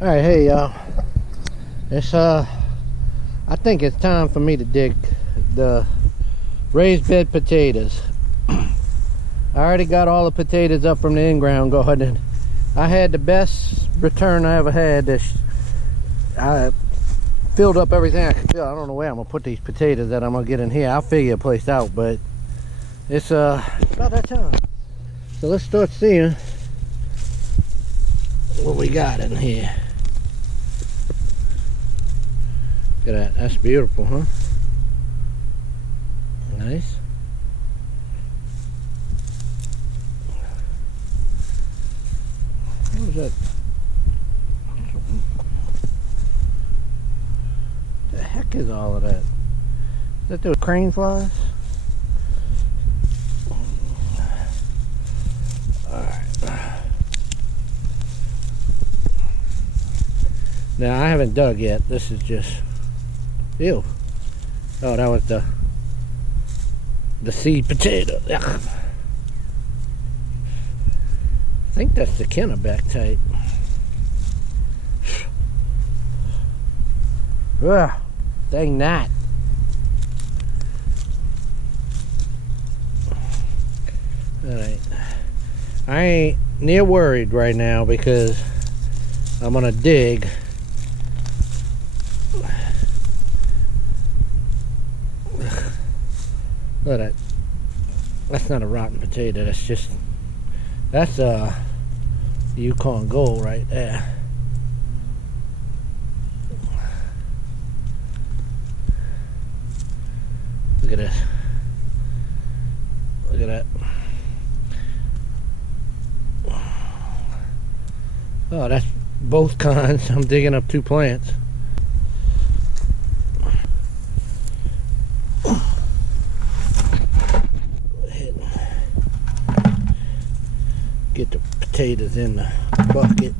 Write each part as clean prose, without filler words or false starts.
All right, hey y'all. It's I think it's time for me to dig the raised bed potatoes. I already got all the potatoes up from the in-ground garden. I had the best return I ever had. I filled up everything I could fill. I don't know where I'm gonna put these potatoes that I'm gonna get in here. I'll figure a place out, but it's about that time. So let's start seeing what we got in here. Look at that. That's beautiful, huh? Nice. What was that? The heck is all of that? Is that those crane flies? Alright. Now I haven't dug yet. This is just... Ew. Oh, that was the seed potato. Ugh. I think that's the Kennebec type. Ugh, dang that. Alright. I ain't near worried right now because I'm gonna dig. Look at that. That's not a rotten potato. That's a Yukon Gold right there. Look at this. Look at that. Oh, that's both kinds. I'm digging up two plants. Get the potatoes in the bucket.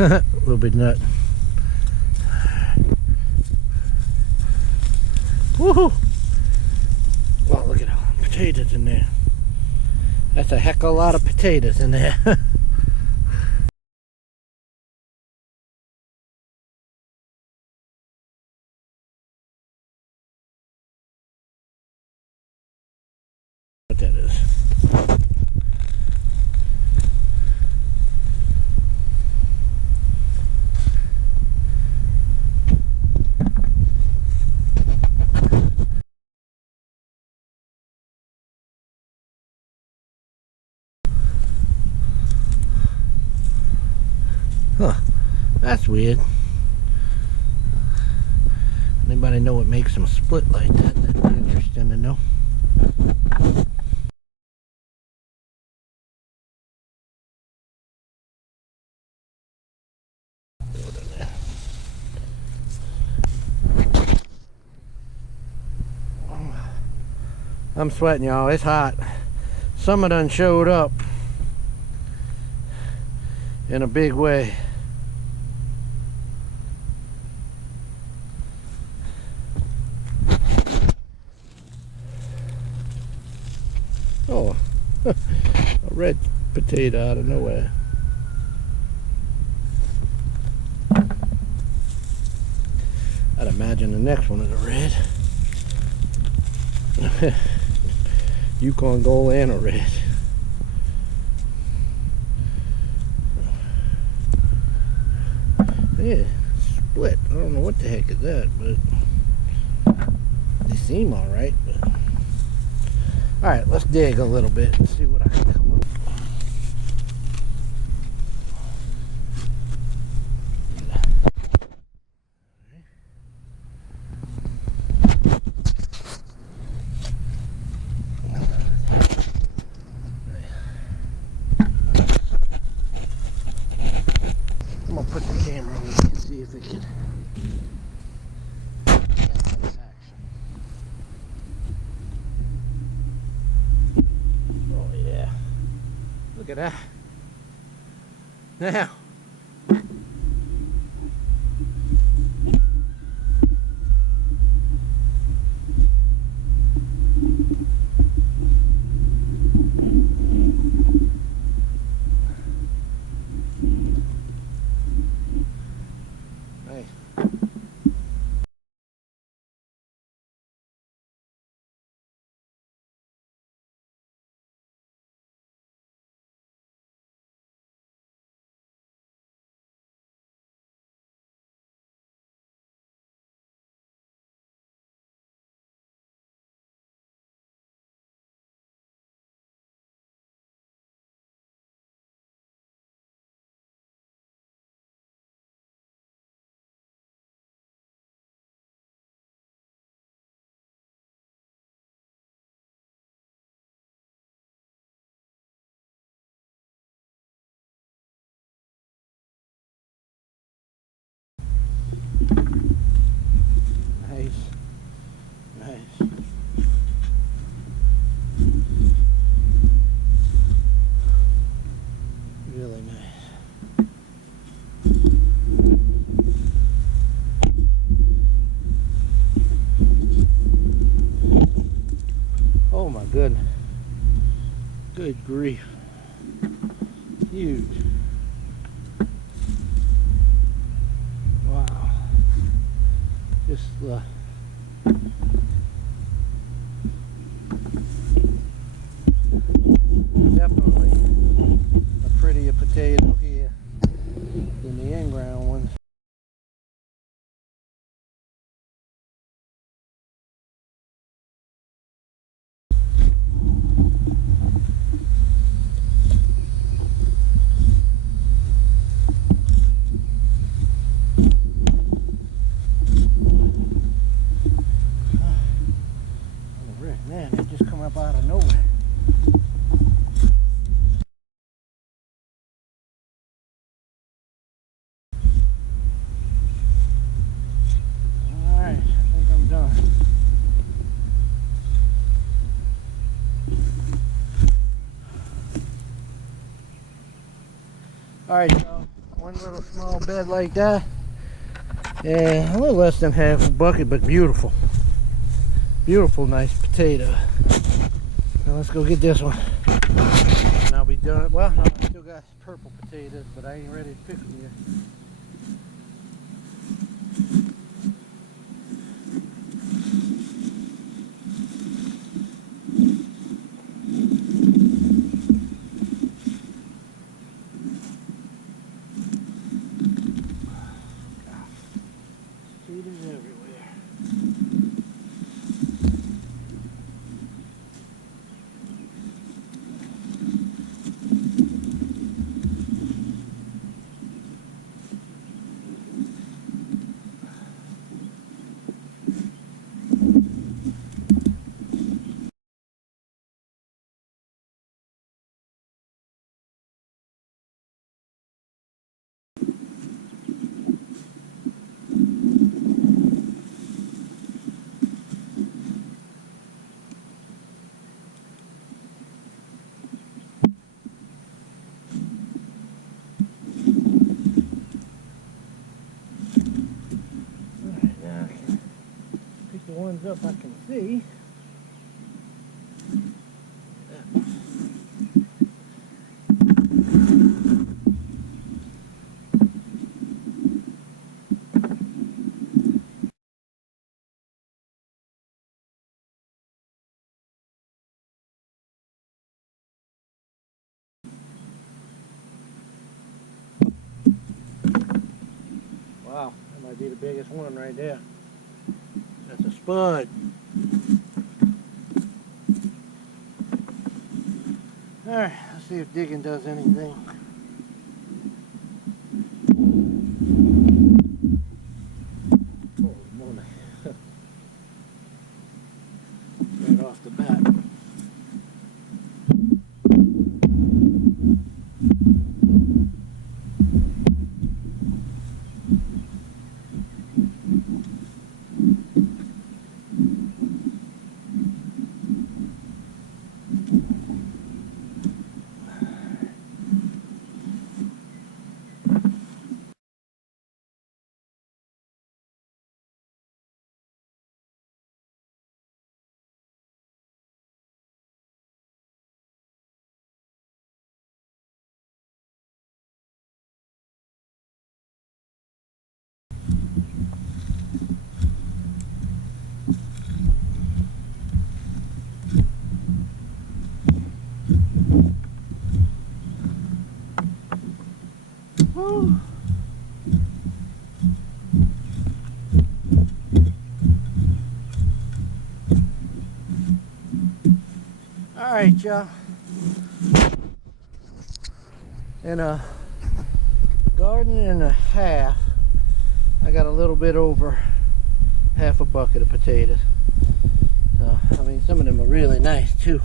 A little bit nut. Woohoo! Well, look at all the potatoes in there. That's a heck of a lot of potatoes in there. What that is. Huh, that's weird. Anybody know what makes them split like that? That'd be interesting to know. I'm sweating, y'all. It's hot. Summer done showed up in a big way. Oh, a red potato out of nowhere. I'd imagine the next one is a red. Yukon Gold and a red. Yeah, split. I don't know what the heck is that, but they seem alright. But alright, let's dig a little bit and see what I can come up with. I'm gonna put the camera on and see if it can. Oh yeah. Look at that. Now. Nice. Nice. Nice. Really nice. Oh my goodness. Good grief. Huge. Wow. Just definitely a prettier potato here than the in-ground ones. Man, they just come up out of nowhere. Alright, I think I'm done. Alright, so one little small bed like that. And a little less than half a bucket, but beautiful. Beautiful, nice potato. Now let's go get this one. And I'll be done. Well, no, I still got purple potatoes, but I ain't ready to pick them yet. Potatoes everywhere. The ones up I can see. Wow, that might be the biggest one right there. That's a spud. Alright, let's see if digging does anything. Holy moly. Right off the bat. Whew. All right, y'all. In a garden and a half, I got a little bit over half a bucket of potatoes. So, I mean, some of them are really nice too.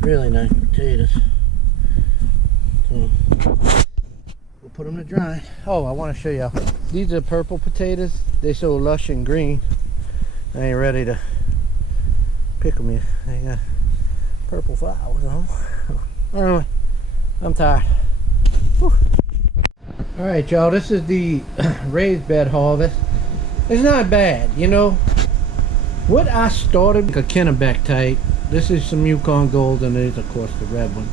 Really nice potatoes. So, we'll put them to dry. Oh, I want to show y'all. These are purple potatoes. They're so lush and green. I ain't ready to pick them yet. They got purple flowers on them. Anyway, I'm tired. Whew. All right, y'all. This is the raised bed harvest. It's not bad, you know. What I started, a Kennebec type. This is some Yukon Gold, and these, of course, the red ones.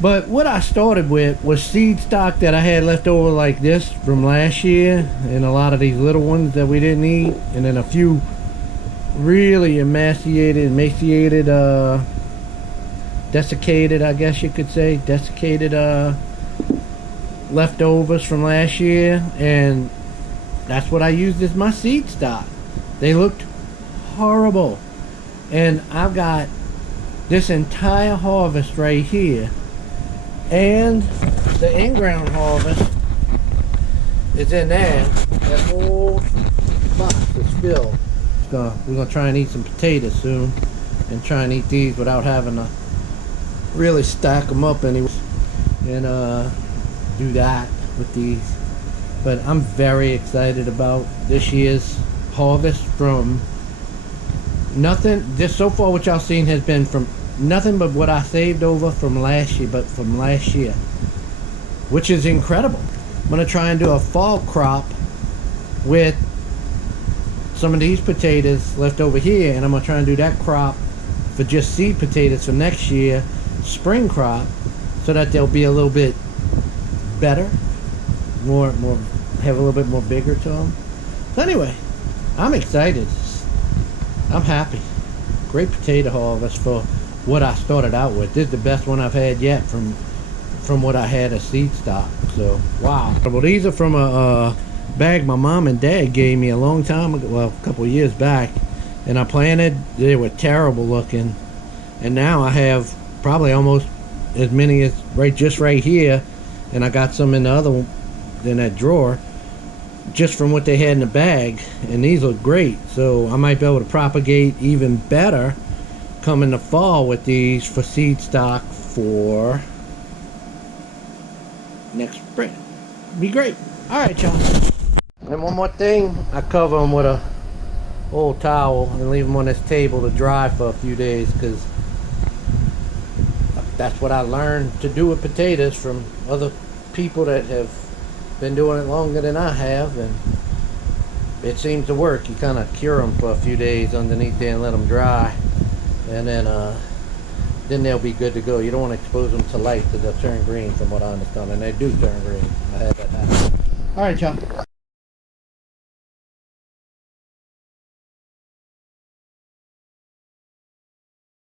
But what I started with was seed stock that I had left over like this from last year, and a lot of these little ones that we didn't eat, and then a few really emaciated, desiccated, I guess you could say, desiccated leftovers from last year, and that's what I used as my seed stock. They looked horrible, and I've got this entire harvest right here, and the in-ground harvest is in there. That whole box is filled. So we're gonna try and eat some potatoes soon, and try and eat these without having to really stack them up anyway, and do that with these. But I'm very excited about this year's harvest. From nothing, just so far what y'all seen has been from nothing but what I saved over from last year, which is incredible. I'm gonna try and do a fall crop with some of these potatoes left over here, and I'm gonna try and do that crop for just seed potatoes for next year, spring crop, so that they'll be a little bit better, more have a little bit more vigor to them. So anyway, I'm excited. I'm happy. Great potato harvest for what I started out with. This is the best one I've had yet from what I had as seed stock. So wow. Well, these are from a bag my mom and dad gave me a long time ago, well, a couple of years back, and I planted. They were terrible looking, and now I have probably almost as many as just right here, and I got some in the other one, in that drawer, just from what they had in the bag, and these look great. So I might be able to propagate even better come in the fall with these for seed stock for next spring. Be great. All right, y'all. And one more thing, I cover them with a old towel and leave them on this table to dry for a few days, because that's what I learned to do with potatoes from other people that have been doing it longer than I have, and it seems to work. You kind of cure them for a few days underneath there and let them dry, and then they'll be good to go. You don't want to expose them to light because they'll turn green, from what I understand, and they do turn green. I had that happen. All right, y'all.